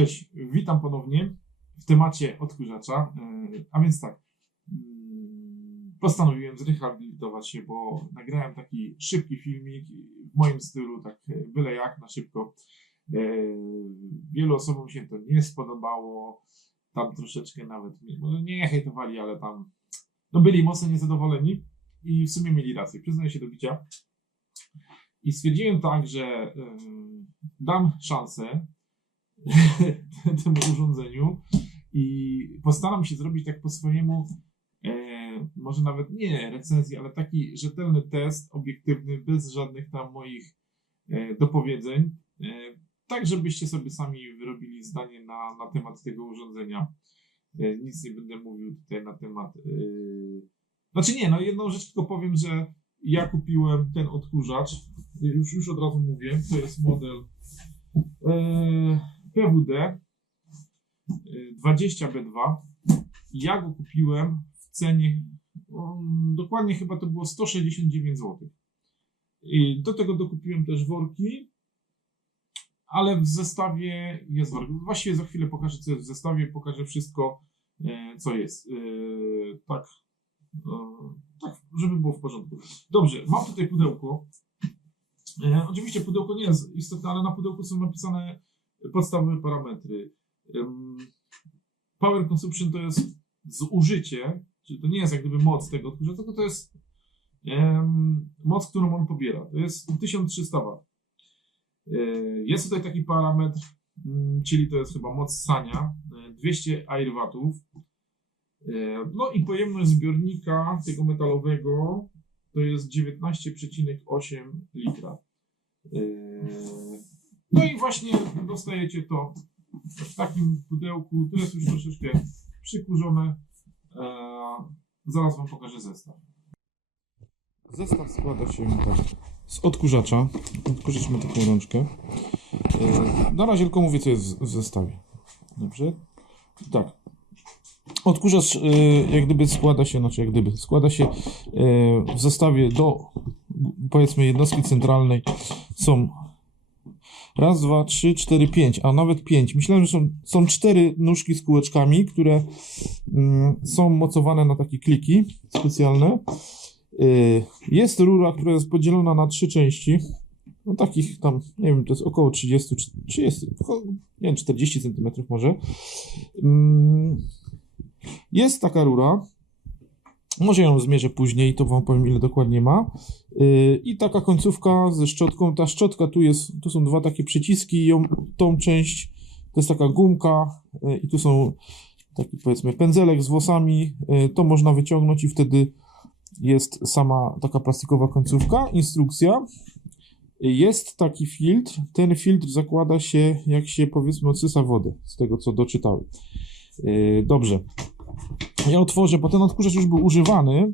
Cześć, witam ponownie w temacie odkurzacza. E, A więc tak, mm, postanowiłem zrehabilitować się, bo nagrałem taki szybki filmik w moim stylu, tak byle jak, na szybko. E, Wielu osobom się to nie spodobało, tam troszeczkę nawet, może nie hejtowali, ale tam no byli mocno niezadowoleni i w sumie mieli rację, przyznaję się do bicia. I stwierdziłem tak, że dam szansę temu urządzeniu i postaram się zrobić tak po swojemu, e, może nawet nie recenzji, ale taki rzetelny test, obiektywny, bez żadnych tam moich e, dopowiedzeń, e, tak żebyście sobie sami wyrobili zdanie na, na temat tego urządzenia. E, nic nie będę mówił tutaj na temat. E, znaczy nie, no jedną rzecz tylko powiem, że ja kupiłem ten odkurzacz, już, już od razu mówię, to jest model e, PWD e, 20B2. Ja go kupiłem w cenie, um, dokładnie chyba to było 169 zł. I do tego dokupiłem też worki, ale w zestawie jest worek. Właściwie za chwilę pokażę, co jest w zestawie, pokażę wszystko, e, co jest. E, tak, e, tak, żeby było w porządku. Dobrze, mam tutaj pudełko. E, oczywiście pudełko nie jest istotne, ale na pudełku są napisane podstawowe parametry. Power consumption to jest zużycie, czyli to nie jest jak gdyby moc tego odkurzacza, tylko to jest moc, którą on pobiera. To jest 1300 W. Yy, Jest tutaj taki parametr, mm, czyli to jest chyba moc sania, yy, 200 airwatów. Yy, No i pojemność zbiornika tego metalowego to jest 19,8 litra. No i właśnie dostajecie to w takim pudełku. To jest już troszeczkę przykurzone. Eee, zaraz Wam pokażę zestaw. Zestaw składa się tak z odkurzacza. Odkurzacz ma taką rączkę. Eee, na razie tylko mówię, co jest w- zestawie. Dobrze? Tak. Odkurzacz e, jak gdyby składa się, znaczy jak gdyby składa się e, w zestawie do powiedzmy jednostki centralnej są Raz, dwa, trzy, cztery, pięć, a nawet pięć. Myślałem, że są, są cztery nóżki z kółeczkami, które mm, są mocowane na takie kliki specjalne. Y, jest rura, która jest podzielona na trzy części. No takich tam, nie wiem, to jest około 30, czy 30, około, nie wiem, 40 cm może. Mm, jest taka rura. Może ją zmierzę później, to wam powiem ile dokładnie ma. Yy, I taka końcówka ze szczotką. Ta szczotka tu jest, tu są dwa takie przyciski. Ją, tą część to jest taka gumka yy, i tu są taki powiedzmy pędzelek z włosami. Yy, To można wyciągnąć i wtedy jest sama taka plastikowa końcówka. Instrukcja. Jest taki filtr. Ten filtr zakłada się, jak się powiedzmy odsysa wodę, z tego co doczytałem. Dobrze. Ja otworzę, bo ten odkurzacz już był używany.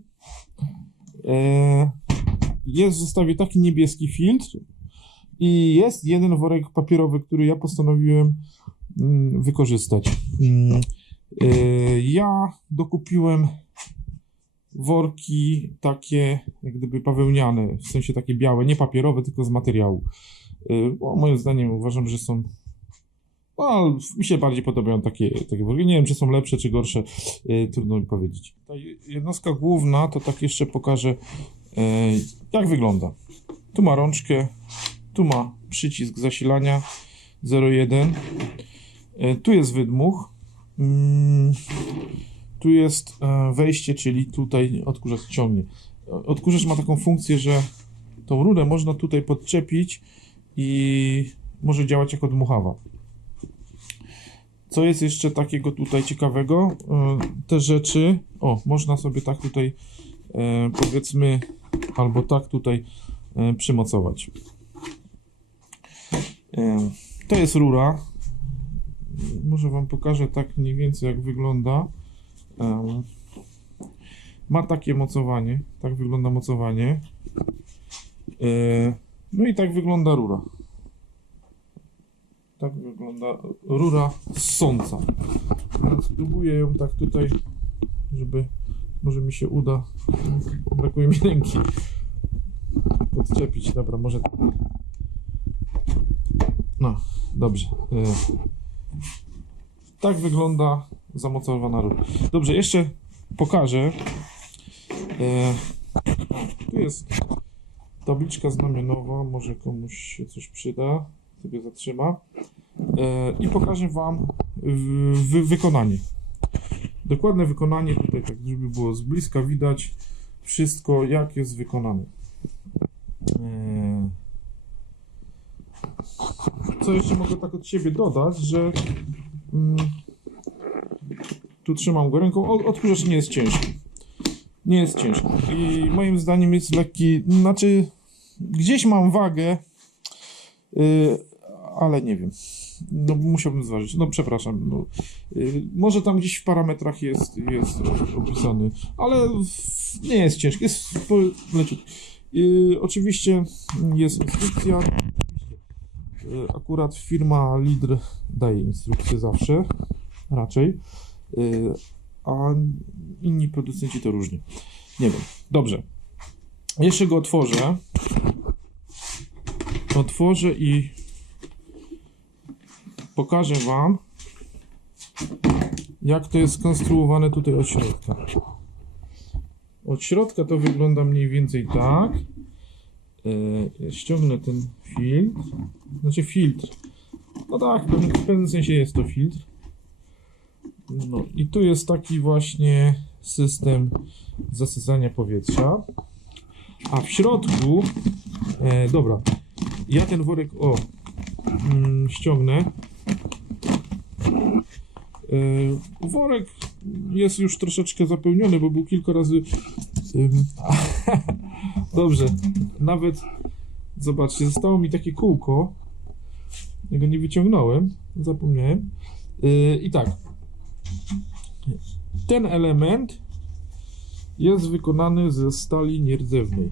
Yy, jest w zestawie taki niebieski filtr i jest jeden worek papierowy, który ja postanowiłem mm, wykorzystać. Mm, y, Ja dokupiłem worki takie, jak gdyby bawełniane, w sensie takie białe, nie papierowe, tylko z materiału. Y, Bo moim zdaniem uważam, że są. No, mi się bardziej podobają takie, takie worki. Nie wiem, czy są lepsze, czy gorsze, y, trudno mi powiedzieć. Ta jednostka główna, to tak jeszcze pokażę, E, jak wygląda? Tu ma rączkę, tu ma przycisk zasilania 01, e, tu jest wydmuch, mm, tu jest wejście, czyli tutaj odkurzacz ciągnie. Odkurzacz ma taką funkcję, że tą rurę można tutaj podczepić i może działać jako dmuchawa. Co jest jeszcze takiego tutaj ciekawego? E, Te rzeczy, o, można sobie tak tutaj e, powiedzmy albo tak tutaj e, przymocować. To jest rura. Może Wam pokażę tak mniej więcej jak wygląda. Ma takie mocowanie. Tak wygląda mocowanie. No i tak wygląda rura. Tak wygląda rura. Więc Spróbuję ją tak tutaj, żeby może mi się uda. Brakuje mi ręki. Podczepić, dobra, może. No, dobrze. Tak wygląda zamocowana rura. Dobrze, jeszcze pokażę. E, tu jest tabliczka znamionowa, może komuś się coś przyda, sobie zatrzyma. E, I pokażę Wam wykonanie. Dokładne wykonanie tutaj, tak żeby było z bliska widać wszystko, jak jest wykonane. E, Co jeszcze mogę tak od siebie dodać, że mm, tu trzymam go ręką, odkurzacz nie jest ciężki. Nie jest ciężki. I moim zdaniem jest lekki, znaczy gdzieś mam wagę, yy, ale nie wiem. No musiałbym zważyć. No przepraszam. No, yy, może tam gdzieś w parametrach jest, jest opisany, ale nie jest ciężki. Jest leciutki. Yy, oczywiście jest instrukcja. Yy, Akurat firma Lidr daje instrukcję zawsze, raczej. Yy, A inni producenci to różnie. Nie wiem. Dobrze. Jeszcze go otworzę. Otworzę i pokażę Wam, jak to jest skonstruowane tutaj od środka. Od środka to wygląda mniej więcej tak. Yy, ściągnę ten filtr. Znaczy filtr. No tak, w pewnym, sensie jest to filtr. No i tu jest taki właśnie system zasysania powietrza. A w środku, e, dobra, ja ten worek, o, mm, ściągnę. E, worek jest już troszeczkę zapełniony, bo był kilka razy. Dobrze, nawet zobaczcie, zostało mi takie kółko. Ja go nie wyciągnąłem, zapomniałem. Yy, I tak, ten element jest wykonany ze stali nierdzewnej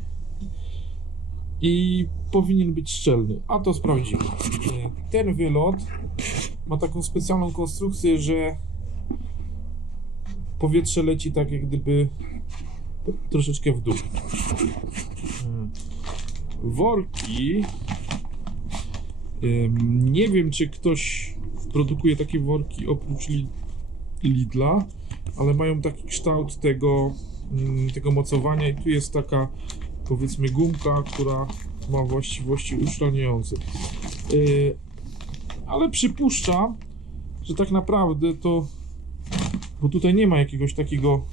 i powinien być szczelny, a to sprawdzimy. Yy, Ten wylot ma taką specjalną konstrukcję, że powietrze leci tak jak gdyby troszeczkę w dół. Worki Nie wiem, czy ktoś produkuje takie worki oprócz Li- Lidla, ale mają taki kształt tego, mm, tego mocowania i tu jest taka powiedzmy gumka, która ma właściwości uszczelniające. Ale przypuszczam, że tak naprawdę to, bo tutaj nie ma jakiegoś takiego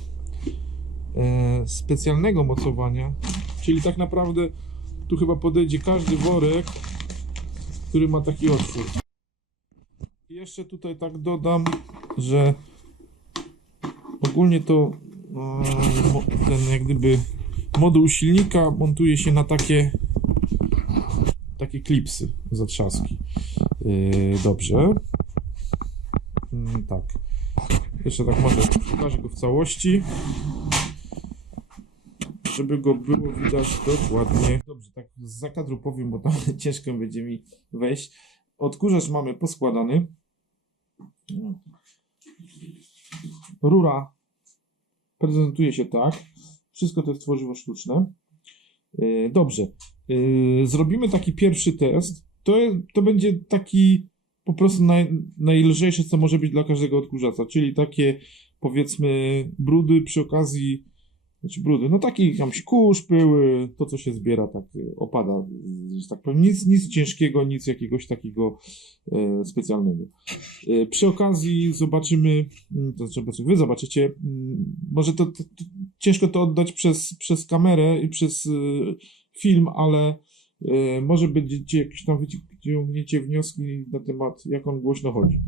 e, specjalnego mocowania, czyli tak naprawdę tu chyba podejdzie każdy worek, który ma taki otwór. I jeszcze tutaj tak dodam, że ogólnie to e, ten jak gdyby moduł silnika montuje się na takie takie klipsy zatrzaski. Yy, dobrze. Mm, tak. Jeszcze tak może pokażę go w całości. Żeby go było widać dokładnie. Dobrze, tak z zakadru powiem, bo tam ciężko będzie mi wejść. Odkurzacz mamy poskładany. Rura prezentuje się tak. Wszystko to jest tworzywo sztuczne. Yy, Dobrze. Yy, Zrobimy taki pierwszy test. To, to będzie taki po prostu naj, najlżejsze, co może być dla każdego odkurzacza, czyli takie powiedzmy brudy przy okazji, znaczy brudy, no taki tam kurz, pyły, to co się zbiera, tak y, opada, y, że tak powiem, nic, nic ciężkiego, nic jakiegoś takiego e, specjalnego. E, przy okazji zobaczymy, mm, to znaczy wy zobaczycie, mm, może to, to, to ciężko to oddać przez, przez kamerę i przez y, film, ale e, może będziecie jakieś tam wyciągniecie wnioski na temat, jak on głośno chodzi.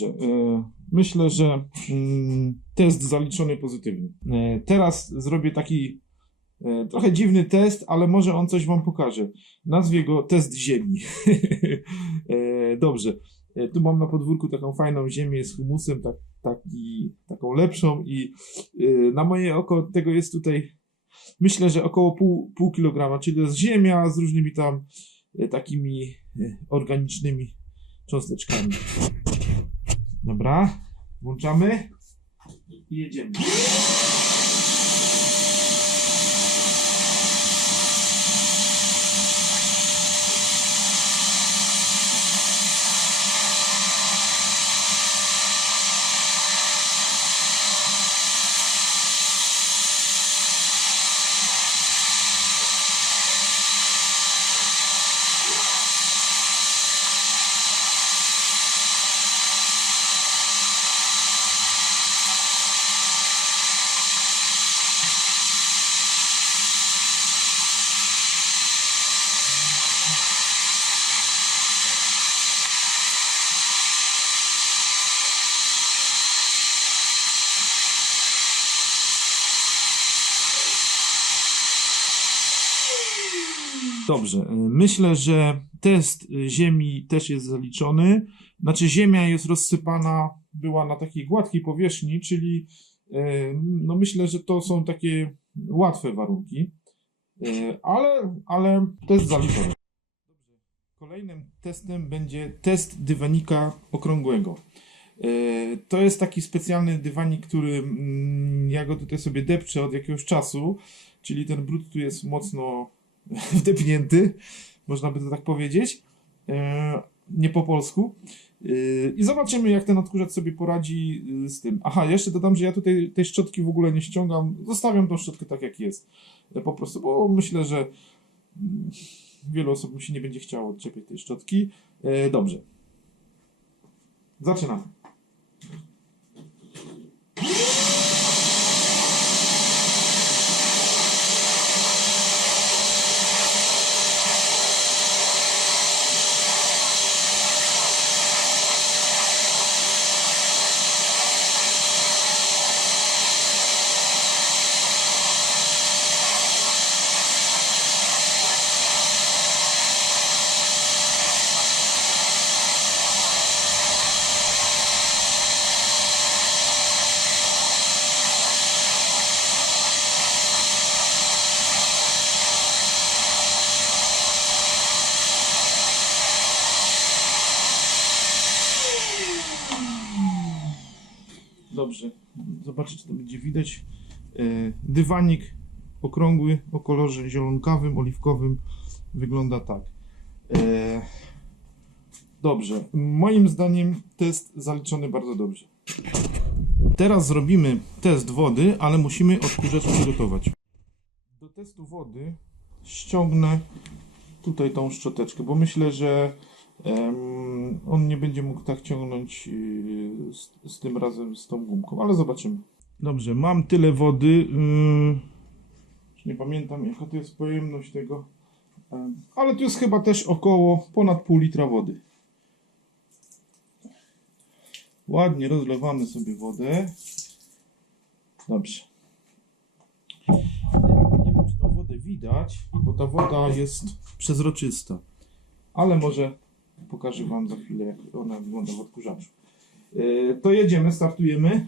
Dobrze. e, myślę, że mm, test zaliczony pozytywnie. E, teraz zrobię taki e, trochę dziwny test, ale może on coś Wam pokaże. Nazwie go test ziemi. dobrze. Tu mam na podwórku taką fajną ziemię z humusem, tak, taki, taką lepszą i na moje oko tego jest tutaj myślę, że około pół, pół kilograma, czyli to jest ziemia z różnymi tam takimi organicznymi cząsteczkami. Dobra, włączamy i jedziemy. Dobrze, y, myślę, że test ziemi też jest zaliczony. Znaczy, ziemia jest rozsypana, była na takiej gładkiej powierzchni, czyli y, no myślę, że to są takie łatwe warunki, Y, ale, ale test zaliczony. Kolejnym testem będzie test dywanika okrągłego. To jest taki specjalny dywanik, który mm, ja go tutaj sobie depczę od jakiegoś czasu, czyli ten brud tu jest mocno wdepnięty, można by to tak powiedzieć, e, nie po polsku. E, I zobaczymy, jak ten odkurzacz sobie poradzi e, z tym. Aha, jeszcze dodam, że ja tutaj tej szczotki w ogóle nie ściągam, zostawiam tą szczotkę tak, jak jest. Po prostu, bo myślę, że mm, wielu osobom się nie będzie chciało odczepiać tej szczotki. Dobrze. Zaczynamy. Dobrze. Zobaczcie, czy to będzie widać. E, Dywanik okrągły o kolorze zielonkawym, oliwkowym wygląda tak. E, Dobrze. Moim zdaniem test zaliczony bardzo dobrze. Teraz zrobimy test wody, ale musimy odkurzacz przygotować. Do testu wody ściągnę tutaj tą szczoteczkę, bo myślę, że on nie będzie mógł tak ciągnąć yy, z, z tym razem z tą gumką, ale zobaczymy. Dobrze, mam tyle wody. Już nie pamiętam jaka to jest pojemność tego, ale tu jest chyba też około ponad pół litra wody. Ładnie rozlewamy sobie wodę. Dobrze. Nie wiem, czy tą wodę widać, bo ta woda jest przezroczysta. Ale może pokażę Wam za chwilę, jak ona wygląda w odkurzaczu. Yy, To jedziemy, startujemy.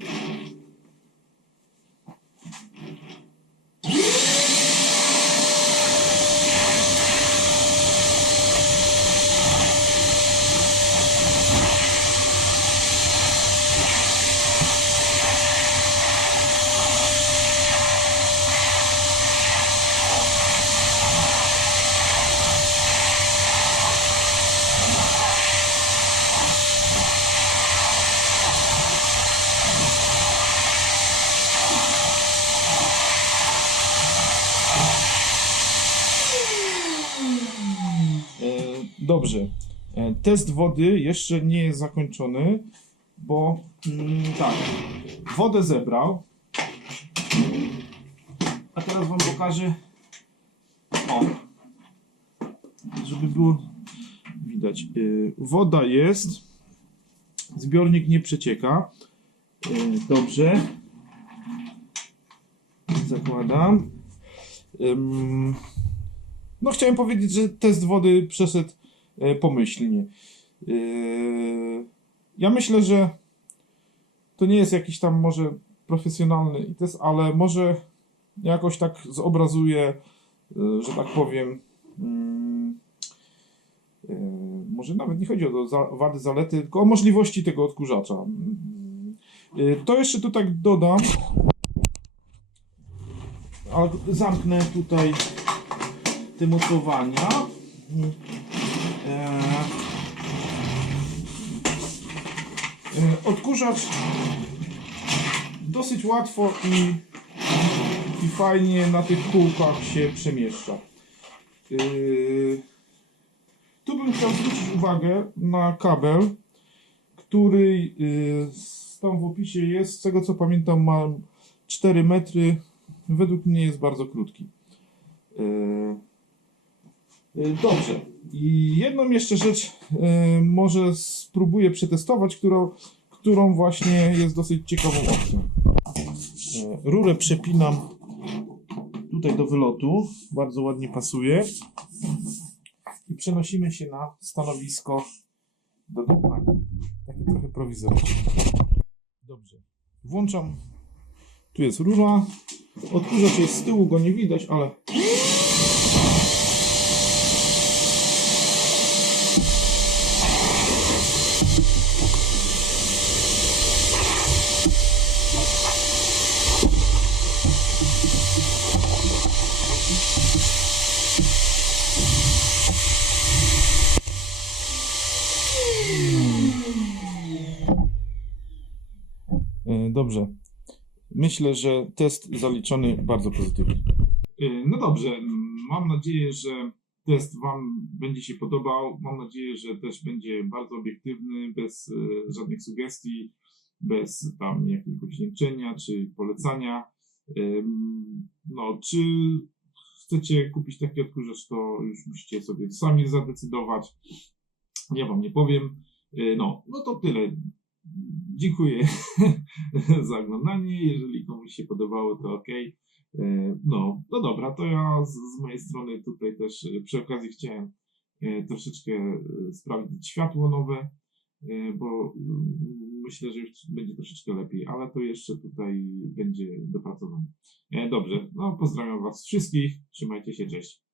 E, Dobrze. E, Test wody jeszcze nie jest zakończony, bo mm, tak, wodę zebrał. A teraz Wam pokażę. O, żeby było widać. E, Woda jest, zbiornik nie przecieka. Y, Dobrze. Zakładam. No, chciałem powiedzieć, że test wody przeszedł e, pomyślnie. Yy, Ja myślę, że to nie jest jakiś tam może profesjonalny test, ale może jakoś tak zobrazuje, że tak powiem, mm, yy, może nawet nie chodzi o wady, zalety, tylko o możliwości tego odkurzacza. To jeszcze tu tak dodam, zamknę tutaj te mocowania. Eee, e, Odkurzacz dosyć łatwo i, i fajnie na tych kółkach się przemieszcza. Yy, tu bym chciał zwrócić uwagę na kabel, który tam w opisie jest. Z tego co pamiętam, ma 4 metry. Według mnie jest bardzo krótki. Dobrze. I jedną jeszcze rzecz yy, może spróbuję przetestować, którą, którą właśnie jest dosyć ciekawą opcją. Yy, Rurę przepinam tutaj do wylotu. Bardzo ładnie pasuje. I przenosimy się na stanowisko do. Takie trochę prowizoryczne. Dobrze. Włączam. Tu jest rura. Odkurzacz jest z tyłu, go nie widać, ale Dobrze. Myślę, że test zaliczony bardzo pozytywnie. No dobrze. Mam nadzieję, że test Wam będzie się podobał. Mam nadzieję, że też będzie bardzo obiektywny, bez e, żadnych sugestii, bez tam jakiegoś jęczenia czy polecania. No, czy chcecie kupić taki odkurzacz, to już musicie sobie sami zadecydować. Ja Wam nie powiem. E, No, no to tyle. Dziękuję za oglądanie. Jeżeli komuś się podobało, to ok. No, no dobra, to ja z, mojej strony tutaj też e, przy okazji chciałem e, troszeczkę e, sprawdzić światło nowe, e, bo mm, myślę, że już będzie troszeczkę lepiej, ale to jeszcze tutaj będzie dopracowane. E, Dobrze, no pozdrawiam Was wszystkich, trzymajcie się, cześć.